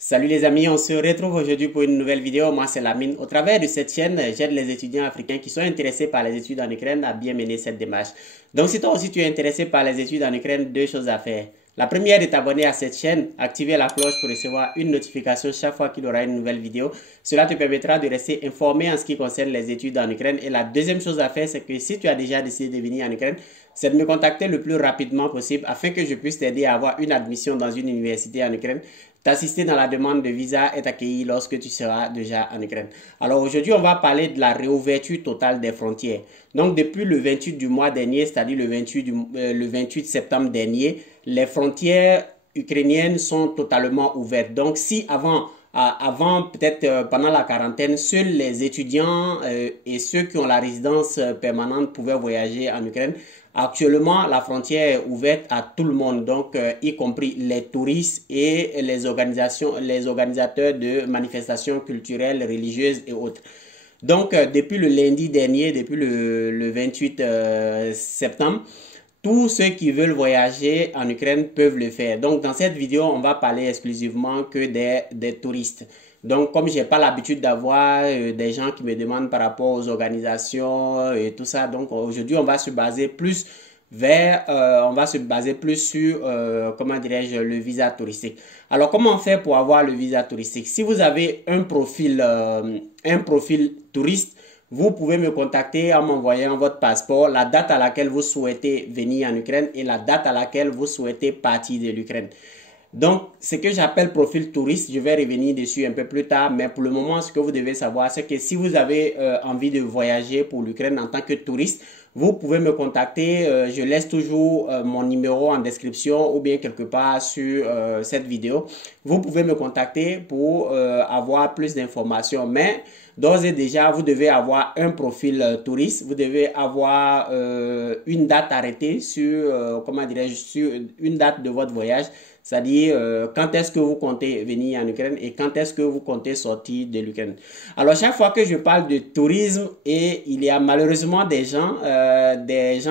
Salut les amis, on se retrouve aujourd'hui pour une nouvelle vidéo. Moi c'est Lamine. Au travers de cette chaîne, j'aide les étudiants africains qui sont intéressés par les études en Ukraine à bien mener cette démarche. Donc si toi aussi tu es intéressé par les études en Ukraine, deux choses à faire. La première est t'abonner à cette chaîne, activer la cloche pour recevoir une notification chaque fois qu'il y aura une nouvelle vidéo. Cela te permettra de rester informé en ce qui concerne les études en Ukraine. Et la deuxième chose à faire, c'est que si tu as déjà décidé de venir en Ukraine, c'est de me contacter le plus rapidement possible afin que je puisse t'aider à avoir une admission dans une université en Ukraine, t'assister dans la demande de visa et t'accueillir lorsque tu seras déjà en Ukraine. Alors aujourd'hui, on va parler de la réouverture totale des frontières. Donc depuis le 28 du mois dernier, c'est-à-dire le 28 septembre dernier, les frontières ukrainiennes sont totalement ouvertes. Donc si avant peut-être pendant la quarantaine, seuls les étudiants et ceux qui ont la résidence permanente pouvaient voyager en Ukraine. Actuellement, la frontière est ouverte à tout le monde, donc y compris les touristes et les organisateurs de manifestations culturelles, religieuses et autres. Donc, depuis le lundi dernier, depuis le 28 septembre, tous ceux qui veulent voyager en Ukraine peuvent le faire. Donc, dans cette vidéo, on va parler exclusivement que des touristes. Donc, comme j'ai pas l'habitude d'avoir des gens qui me demandent par rapport aux organisations et tout ça, donc aujourd'hui, on va se baser plus sur, comment dirais-je, le visa touristique. Alors, comment faire pour avoir le visa touristique? Si vous avez un profil touriste, vous pouvez me contacter en m'envoyant votre passeport, la date à laquelle vous souhaitez venir en Ukraine et la date à laquelle vous souhaitez partir de l'Ukraine. Donc, ce que j'appelle profil touriste, je vais revenir dessus un peu plus tard, mais pour le moment, ce que vous devez savoir, c'est que si vous avez envie de voyager pour l'Ukraine en tant que touriste, vous pouvez me contacter. Je laisse toujours mon numéro en description ou bien quelque part sur cette vidéo. Vous pouvez me contacter pour avoir plus d'informations, mais d'ores et déjà, vous devez avoir un profil touriste. Vous devez avoir une date arrêtée sur, comment dirais-je, sur une date de votre voyage. C'est-à-dire quand est-ce que vous comptez venir en Ukraine et quand est-ce que vous comptez sortir de l'Ukraine. Alors chaque fois que je parle de tourisme, et il y a malheureusement des gens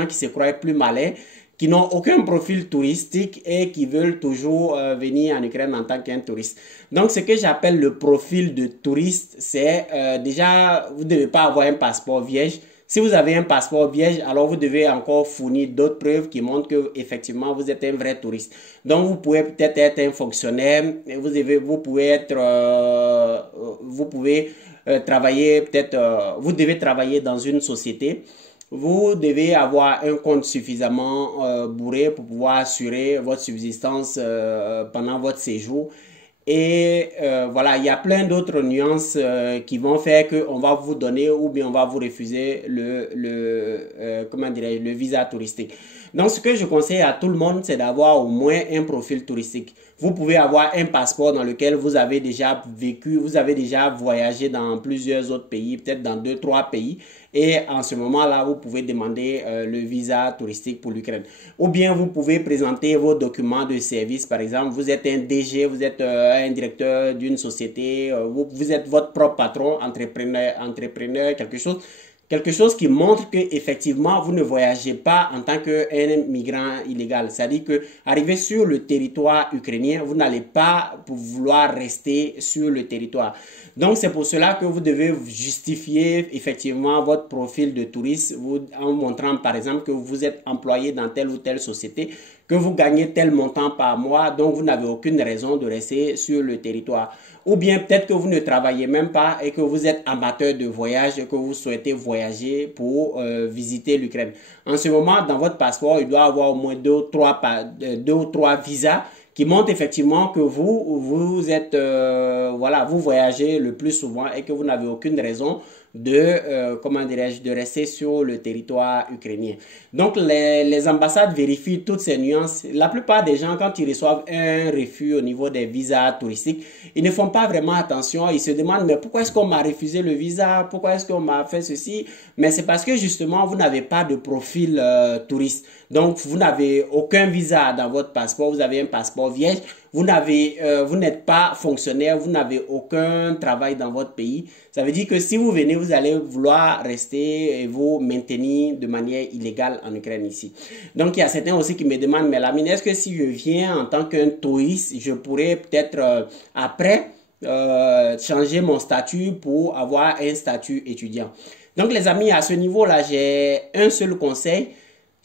qui se croient plus malins, qui n'ont aucun profil touristique et qui veulent toujours venir en Ukraine en tant qu'un touriste. Donc ce que j'appelle le profil de touriste, c'est déjà, vous ne devez pas avoir un passeport vierge. Si vous avez un passeport vierge, alors vous devez encore fournir d'autres preuves qui montrent que effectivement vous êtes un vrai touriste. Donc vous pouvez peut-être être un fonctionnaire, vous pouvez travailler peut-être, vous devez travailler dans une société. Vous devez avoir un compte suffisamment bourré pour pouvoir assurer votre subsistance pendant votre séjour. Et voilà, il y a plein d'autres nuances qui vont faire qu'on va vous donner ou bien on va vous refuser comment dirais-je, le visa touristique. Donc, ce que je conseille à tout le monde, c'est d'avoir au moins un profil touristique. Vous pouvez avoir un passeport dans lequel vous avez déjà vécu, vous avez déjà voyagé dans plusieurs autres pays, peut-être dans 2, 3 pays. Et en ce moment-là, vous pouvez demander le visa touristique pour l'Ukraine. Ou bien vous pouvez présenter vos documents de service. Par exemple, vous êtes un DG, vous êtes un directeur d'une société, vous êtes votre propre patron, entrepreneur, quelque chose qui montre que effectivement vous ne voyagez pas en tant qu'un migrant illégal. C'est-à-dire que arrivé sur le territoire ukrainien, vous n'allez pas vouloir rester sur le territoire. Donc c'est pour cela que vous devez justifier effectivement votre profil de touriste en montrant par exemple que vous êtes employé dans telle ou telle société, que vous gagnez tel montant par mois, donc vous n'avez aucune raison de rester sur le territoire. Ou bien peut-être que vous ne travaillez même pas et que vous êtes amateur de voyage et que vous souhaitez voyager pour visiter l'Ukraine. En ce moment, dans votre passeport, il doit y avoir au moins 2 ou 3 visas qui montrent effectivement que vous êtes, voilà, vous voyagez le plus souvent et que vous n'avez aucune raison comment dirais-je, de rester sur le territoire ukrainien. Donc, les ambassades vérifient toutes ces nuances. La plupart des gens, quand ils reçoivent un refus au niveau des visas touristiques, ils ne font pas vraiment attention. Ils se demandent, mais pourquoi est-ce qu'on m'a refusé le visa? Pourquoi est-ce qu'on m'a fait ceci? Mais c'est parce que justement, vous n'avez pas de profil touriste. Donc, vous n'avez aucun visa dans votre passeport. Vous avez un passeport encore vierge, vous n'êtes pas fonctionnaire, vous n'avez aucun travail dans votre pays. Ça veut dire que si vous venez, vous allez vouloir rester et vous maintenir de manière illégale en Ukraine ici. Donc, il y a certains aussi qui me demandent, mais Lamine, est-ce que si je viens en tant qu'un touriste, je pourrais peut-être après changer mon statut pour avoir un statut étudiant? Donc, les amis, à ce niveau-là, j'ai un seul conseil.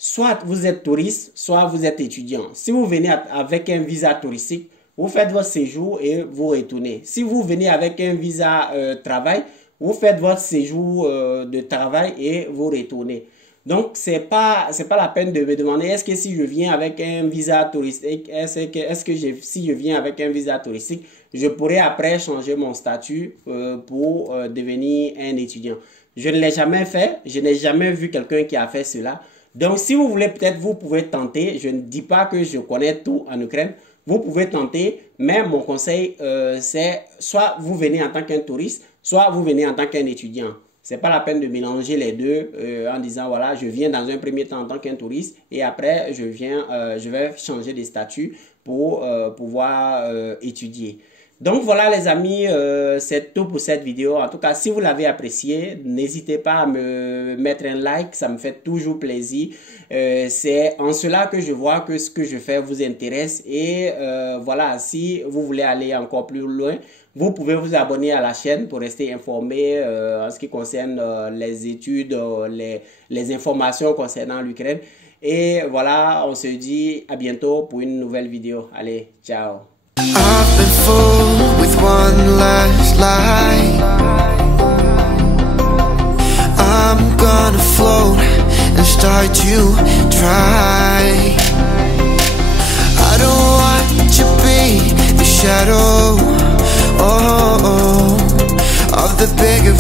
Soit vous êtes touriste, soit vous êtes étudiant. Si vous venez avec un visa touristique, vous faites votre séjour et vous retournez. Si vous venez avec un visa travail, vous faites votre séjour de travail et vous retournez. Donc, c'est pas la peine de me demander est-ce que si je viens avec un visa touristique, si je viens avec un visa touristique, je pourrais après changer mon statut pour devenir un étudiant. Je ne l'ai jamais fait, je n'ai jamais vu quelqu'un qui a fait cela. Donc, si vous voulez, peut-être, vous pouvez tenter. Je ne dis pas que je connais tout en Ukraine. Vous pouvez tenter, mais mon conseil, c'est soit vous venez en tant qu'un touriste, soit vous venez en tant qu'un étudiant. C'est pas la peine de mélanger les deux en disant, voilà, je viens dans un premier temps en tant qu'un touriste et après, je vais changer de statut pour pouvoir étudier. Donc voilà les amis, c'est tout pour cette vidéo. En tout cas, si vous l'avez apprécié, n'hésitez pas à me mettre un like, ça me fait toujours plaisir. C'est en cela que je vois que ce que je fais vous intéresse. Et voilà, si vous voulez aller encore plus loin, vous pouvez vous abonner à la chaîne pour rester informé en ce qui concerne les études, les informations concernant l'Ukraine. Et voilà, on se dit à bientôt pour une nouvelle vidéo. Allez, ciao! I've been fooled with one last lie. I'm gonna float and start to dry. I don't want to be the shadow of the bigger